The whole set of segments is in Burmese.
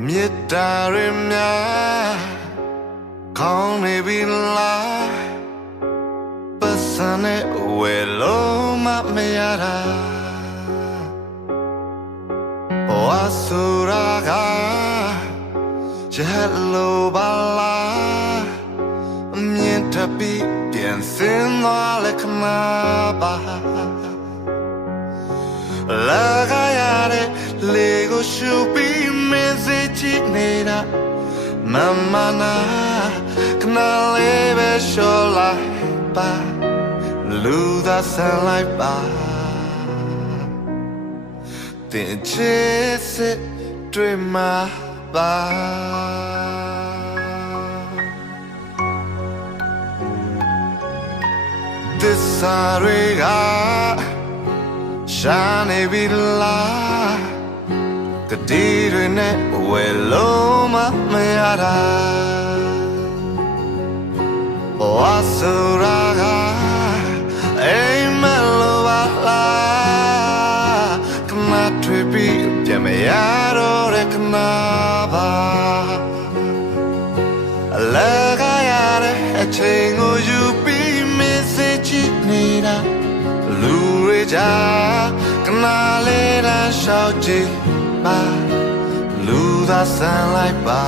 မေတ္တာရမြကောင်းနေပြီလားပတ်စံနဲ့ဝယ်လို့မရတာဘဝဆိုတာကချက်လို့ပါလားအမြင်ထပ်ပြီးပြန်စင်းသွားလက်ခဏပါလာကြရတဲ့လေကိုရှုပြီးမင်းစိတ်ချနေတာမမနာခဏလေးပဲရှော့လိုက်ပါလူသာဆန်လိုက်ပါတင်ချစ်စစ်တွေ့မှာပါသစ္စာတွေကရှာနေပြီလားကတိတွေနဲ့ဝယ်လို့မရတာဘဝဆိုတာကအိမ်မလို့ပါလားခဏထွေပြီးပြန်မရတော့တဲ့ခဏပါအလကားရတဲ့အချိန်ကိုယူပြီးမင်းစိတ်ချနေတာလူတွေကြားကနာလေးတန်းရှောက်ကြည့်ပါလူသာဆန်လိုက်ပါ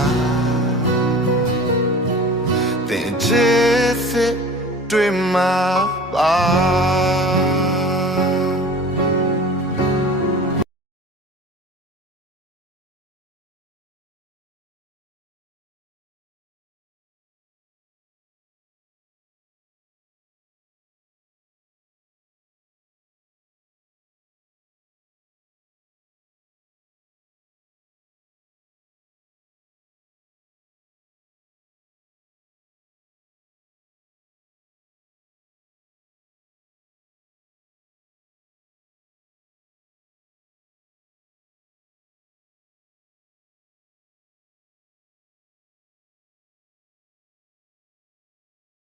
တင်ချစ်စစ်တွေ့မှာပါ